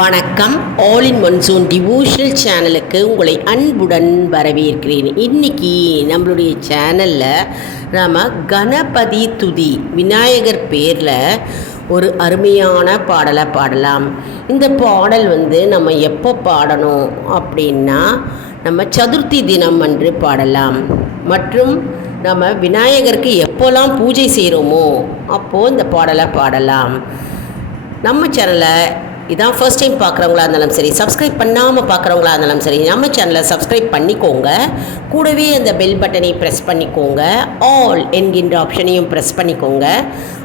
வணக்கம். All in monsoon devotional சேனலுக்கு உங்களை அன்புடன் வரவேற்கிறேன். இன்னைக்கு நம்மளுடைய சேனலில் நாம் கணபதி துதி விநாயகர் பேரில் ஒரு அருமையான பாடலை பாடலாம். இந்த பாடல் வந்து நம்ம எப்போ பாடணும் அப்படின்னா நம்ம சதுர்த்தி தினம் அன்று பாடலாம். மற்றும் நம்ம விநாயகருக்கு எப்போல்லாம் பூஜை செய்கிறோமோ அப்போது இந்த பாடலை பாடலாம். நம்ம சேனலை இதான் ஃபர்ஸ்ட் டைம் பார்க்குறவங்களா இருந்தாலும் சரி சப்ஸ்கிரைப் பண்ணாமல் பார்க்குறவங்களா இருந்தாலும் சரி நம்ம சேனலை சப்ஸ்கிரைப் பண்ணிக்கோங்க. கூடவே அந்த பெல் பட்டனை ப்ரெஸ் பண்ணிக்கோங்க. ஆல் என்கின்ற ஆப்ஷனையும் ப்ரெஸ் பண்ணிக்கோங்க.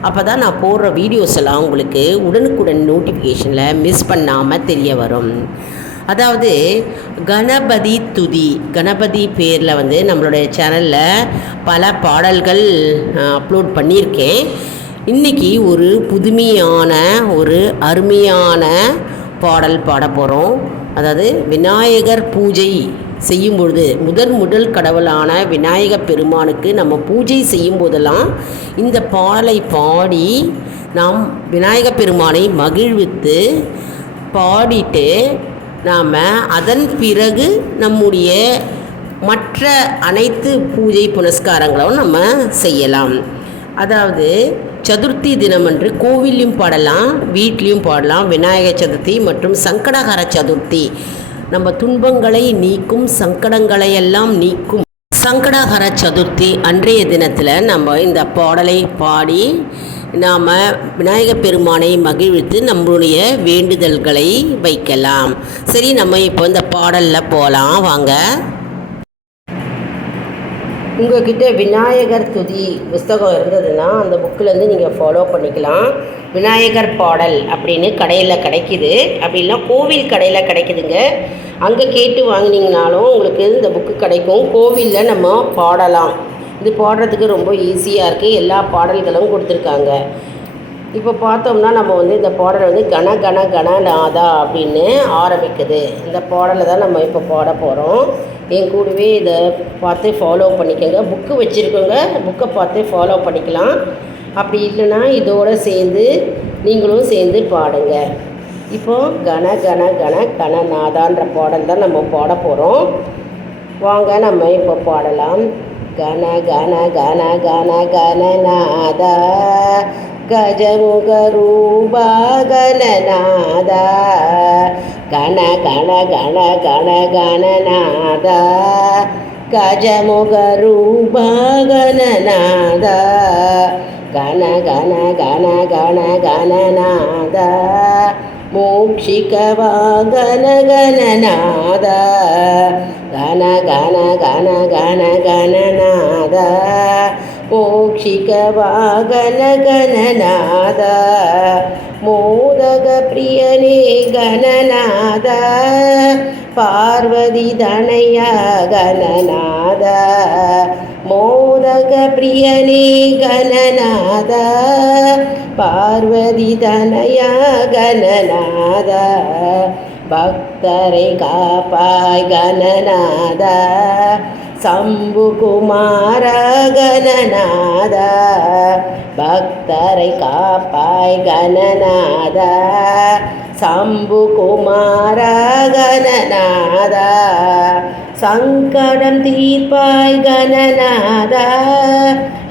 அப்போ தான் நான் போடுற வீடியோஸ் எல்லாம் உங்களுக்கு உடனுக்குடன் நோட்டிஃபிகேஷனில் மிஸ் பண்ணாமல் தெரிய வரும். அதாவது கணபதி துதி. கணபதி பேரில் வந்து நம்மளுடைய சேனலில் பல பாடல்கள் அப்லோட் பண்ணியிருக்கேன். இன்றைக்கி ஒரு புதுமையான ஒரு அருமையான பாடல் பாட போகிறோம் அதாவது விநாயகர் பூஜை செய்யும் பொழுது முதல் முதல் கடவுளான விநாயக பெருமானுக்கு நம்ம பூஜை செய்யும் போதெல்லாம் இந்த பாடலை பாடி நாம் விநாயக பெருமானை மகிழ்வித்து பாடிட்டு நாம் அதன் பிறகு நம்முடைய மற்ற அனைத்து பூஜை புனஸ்காரங்களும் நம்ம செய்யலாம். அதாவது சதுர்த்தி தினமன்று கோவில்லையும் பாடலாம் வீட்லேயும் பாடலாம். விநாயகர் சதுர்த்தி மற்றும் சங்கடகர சதுர்த்தி. நம்ம துன்பங்களை நீக்கும் சங்கடங்களை எல்லாம் நீக்கும் சங்கடகர சதுர்த்தி அன்றைய தினத்தில் நம்ம இந்த பாடலை பாடி நாம் விநாயகப் பெருமானை மகிழ்வித்து நம்மளுடைய வேண்டுதல்களை வைக்கலாம். சரி நம்ம இப்போ இந்த பாடலில் போகலாம் வாங்க. உங்ககிட்ட விநாயகர் துதி புஸ்தகம் இருந்ததுன்னா அந்த புக்கிலேருந்து நீங்கள் ஃபாலோ பண்ணிக்கலாம். விநாயகர் பாடல் அப்படின்னு கடையில் கிடைக்கிது. அப்படின்னா கோவில் கடையில் கிடைக்குதுங்க. அங்கே கேட்டு வாங்கினீங்கனாலும் உங்களுக்கு இந்த புக்கு கிடைக்கும். கோவிலில் நம்ம பாடலாம். இது பாடுறதுக்கு ரொம்ப ஈஸியாக இருக்குது எல்லா பாடல்களும் கொடுத்துருக்காங்க. இப்போ பார்த்தோம்னா நம்ம வந்து இந்த பாடல் வந்து கன கன கன நாதா அப்படின்னு ஆரம்பிக்குது. இந்த பாடலை தான் நம்ம இப்போ பாட போகிறோம் என் கூடவே இதை பார்த்து ஃபாலோ பண்ணிக்கோங்க. புக்கு வச்சுருக்கோங்க. புக்கை பார்த்து ஃபாலோ பண்ணிக்கலாம். அப்படி இல்லைன்னா இதோடு சேர்ந்து நீங்களும் சேர்ந்து பாடுங்க. இப்போது கன கன கன கணநாதான்ற பாடல் தான் நம்ம பாட போகிறோம் வாங்க நம்ம இப்போ பாடலாம். கன கன கன கன கணநாத गजमुखरूपा கனநாதா கண கண கண கண கணநாத கஜமுக ரூபகனநாத கண கண கண கண கணநாத மோட்சிகவாகனகனநாத கண கண கண கண கணநாத மோட்சிகவாகனகனநாத மோ கணநாத பார்வதி தனைய கணநாத மோதக பிரியனே கணநாத பார்வதி தனைய கணநாத பக்தரை காப்பாய் கணநாத சம்புகுமார கணநாத பக்தரை காப்பாய் கணநாத சம்புகுமார கணநாத சங்கடம் தீர்ப்பாய் கணநாத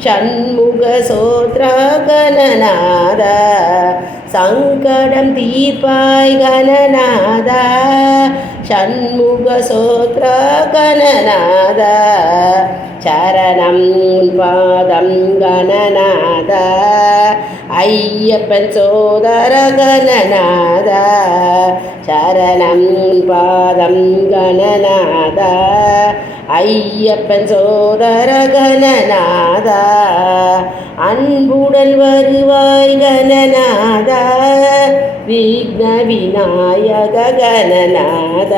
ஷண்முக சோத்ர கணநாத சங்கடம் தீர்ப்பாய் கணநாத ஷண்முக சரணம் பாதம் கணநாத. ஐயப்பன் சோதர கணநாத சரணம் பாதம் கணநாத. ஐயப்பன் சோதரகனநாதா அன்புடன் வருவாய் கணநாத விக்ன விநாயக கணநாத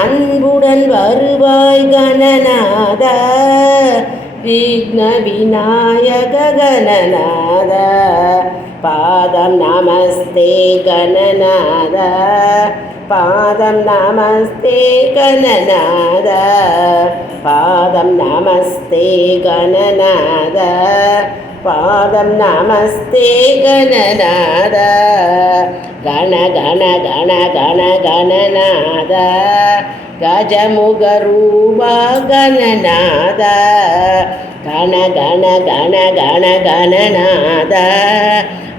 அன்புடன் வருவாய் கணநாத விக்ன விநாயக கணநாத पादं नमस्ते गणनाद। पादं नमस्ते गणनाद। पादं नमस्ते गणनाद। पादं नमस्ते गणनाद। गणगणनाद गजमुगरूपा गणनाद। गणगणगणनाद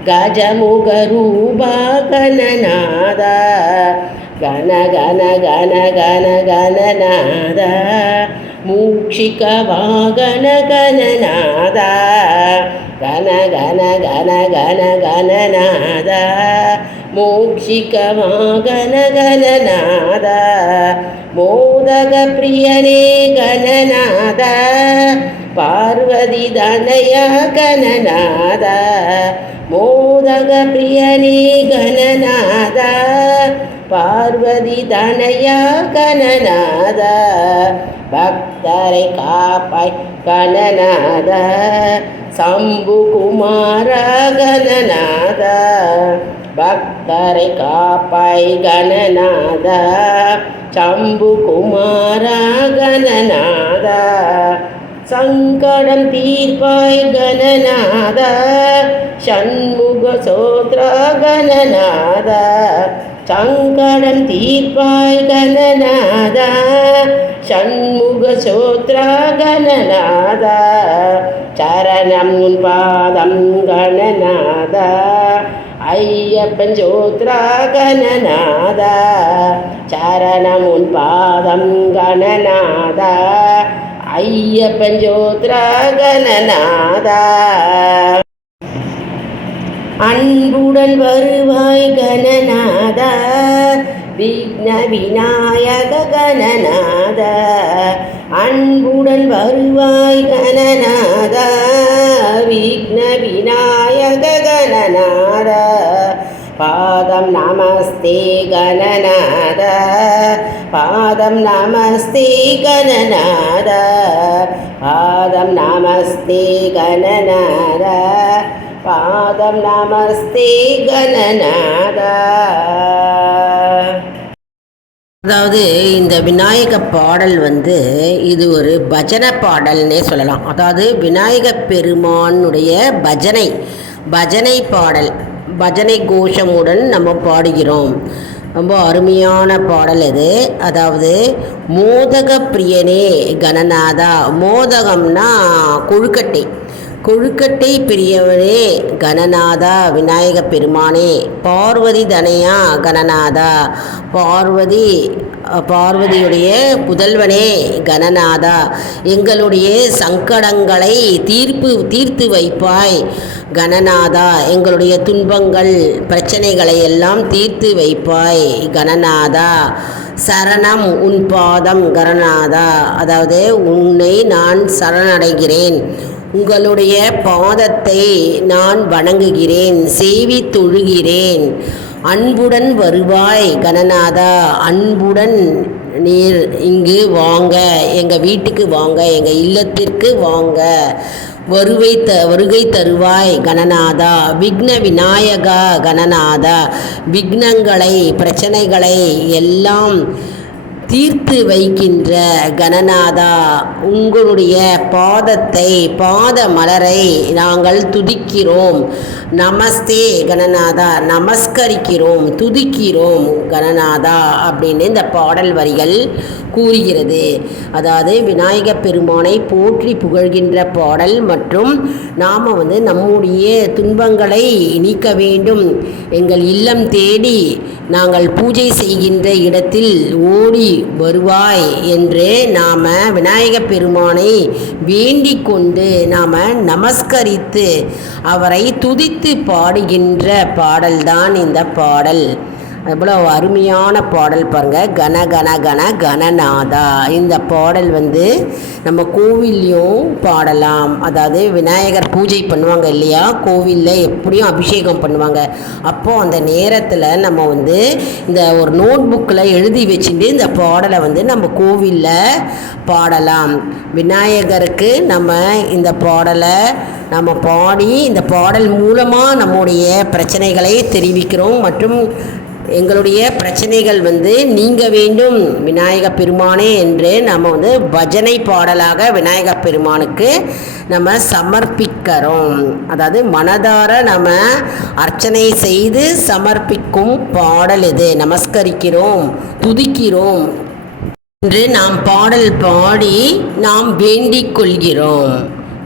கஜமுகரூபா கணநாத கண கண கண கண கணநாத மூஷிக வாகன கணநாத கன கன கன கன கணநாத மோக்ஷிக வாகன கணநாத மோதக பிரியனே கணநாத பார்வதி தனய கணநாத மோதக பிரியனே கணநாத பார்வதி தனையா கணநாத பக்தரை காப்பாய் கணநாத சம்பு குமார கணநாத பக்தரை காப்பாய் கணநாத சம்பு குமார கணநாத சங்கடம் தீர்ப்பாய் கணநாத சண்முக சோத்ர கணநாத சங்கடம் தீர்ப்பாய் கணநாத சண்முக சோத்ர கணநாத சரணம் உன் பாதம் கணநாத ஐயப்பன் சோத்ரா கணநாத சரணம் உன் பாதம் கணநாத ஐயப்பன் ஜோத்ரா அன்புடன் வருவாய் கணநாதா விக்ன விநாயக கணநாத அன்புடன் வருவாய் கணநாத விக்ன விநாயக கணநாத பாதம் நமஸ்தே கணநாத பாதம் நமஸ்தே கணநாத பாதம் நமஸ்தே கணநாத பாதம் நமஸ்தே கணநாத அதாவது இந்த விநாயக பாடல் வந்து இது ஒரு பஜனை பாடல்னே சொல்லலாம். அதாவது விநாயக பெருமானுடைய பஜனை பஜனை பாடல். பஜனை கோஷமுடன் நம்ம பாடுகிறோம். ரொம்ப அருமையான பாடல் இது. அதாவது மோதக பிரியனே கணநாதா மோதகம்னா கொழுக்கட்டை. கொழுக்கட்டை பிரியவனே கணநாதா விநாயக பெருமானே பார்வதி தனையா கணநாதா பார்வதி பார்வதியுடைய புதல்வனே கணநாதா எங்களுடைய சங்கடங்களை தீர்ப்பு தீர்த்து வைப்பாய் கணநாதா எங்களுடைய துன்பங்கள் பிரச்சனைகளை எல்லாம் தீர்த்து வைப்பாய் கணநாதா. சரணம் உன் பாதம் கணநாதா. அதாவது உன்னை நான் சரணடைகிறேன். உங்களுடைய பாதத்தை நான் வணங்குகிறேன் சேவி தொழுகிறேன். அன்புடன் வருவாய் கணநாதா அன்புடன் நீர் இங்கு வாங்க எங்கள் வீட்டுக்கு வாங்க எங்கள் இல்லத்திற்கு வாங்க. வருவை த வருகை தருவாய் கணநாதா விக்ன விநாயகா கணநாதா விக்னங்களை பிரச்சனைகளை எல்லாம் தீர்த்து வைக்கின்ற கணநாதா உங்களுடைய பாதத்தை பாத மலரை நாங்கள் துதிக்கிறோம். நமஸ்தே கணநாதா நமஸ்கரிக்கிறோம் துதிக்கிறோம் கணநாதா அப்படின்னு இந்த பாடல் வரிகள் கூறுகிறது. அதாவது விநாயக பெருமானை போற்றி புகழ்கின்ற பாடல் மற்றும் நாம் வந்து நம்முடைய துன்பங்களை நீக்க வேண்டும். எங்கள் இல்லம் தேடி நாங்கள் பூஜை செய்கின்ற இடத்தில் ஓடி வருவாய் என்று நாம் விநாயக பெருமானை வேண்டிக் கொண்டு நாம் நமஸ்கரித்து அவரை துதித்து பாடுகின்ற பாடல்தான் இந்த பாடல். எவ்வளோ அருமையான பாடல் பாருங்கள் கன கன கன கணநாதா இந்த பாடல் வந்து நம்ம கோவில்லையும் பாடலாம். அதாவது விநாயகர் பூஜை பண்ணுவாங்க இல்லையா? கோவிலில் எப்படியும் அபிஷேகம் பண்ணுவாங்க. அப்போது அந்த நேரத்தில் நம்ம வந்து இந்த ஒரு நோட் புக்கில் எழுதி வச்சுட்டு இந்த பாடலை வந்து நம்ம கோவிலில் பாடலாம். விநாயகருக்கு நம்ம இந்த பாடலை நம்ம பாடி இந்த பாடல் மூலமாக நம்முடைய பிரச்சனைகளை தெரிவிக்கிறோம். மற்றும் எங்களுடைய பிரச்சனைகள் வந்து நீங்க வேண்டும் விநாயக பெருமானே என்று நம்ம வந்து பஜனை பாடலாக விநாயக பெருமானுக்கு நம்ம சமர்ப்பிக்கிறோம். அதாவது மனதார நம்ம அர்ச்சனை செய்து சமர்ப்பிக்கும் பாடல் இது. நமஸ்கரிக்கிறோம் துதிக்கிறோம் என்று நாம் பாடல் பாடி நாம் வேண்டிக் கொள்கிறோம்.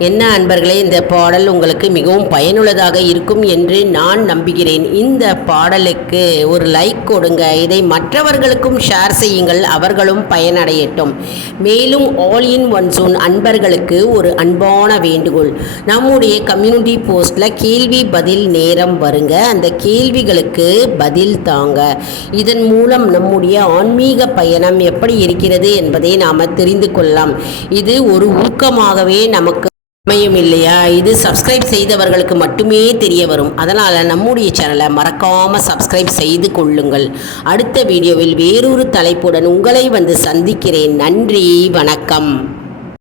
என்ன அன்பர்களே இந்த பாடல் உங்களுக்கு மிகவும் பயனுள்ளதாக இருக்கும் என்று நான் நம்புகிறேன். இந்த பாடலுக்கு ஒரு லைக் கொடுங்க. இதை மற்றவர்களுக்கும் ஷேர் செய்யுங்கள். அவர்களும் பயனடையட்டும். மேலும் ஆல் இன் ஒன் சூன் அன்பர்களுக்கு ஒரு அன்பான வேண்டுகோள். நம்முடைய கம்யூனிட்டி போஸ்டில் கேள்வி பதில் நேரம் வருங்க. அந்த கேள்விகளுக்கு பதில் தாங்க. இதன் மூலம் நம்முடைய ஆன்மீக பயணம் எப்படி இருக்கிறது என்பதை நாம் தெரிந்து கொள்ளலாம். இது ஒரு ஊக்கமாகவே நமக்கு அமையும் இல்லையா? இது சப்ஸ்கிரைப் செய்தவர்களுக்கு மட்டுமே தெரிய வரும். அதனால் நம்முடைய சேனலை மறக்காமல் சப்ஸ்கிரைப் செய்து கொள்ளுங்கள். அடுத்த வீடியோவில் வேறொரு தலைப்புடன் உங்களை வந்து சந்திக்கிறேன். நன்றி வணக்கம்.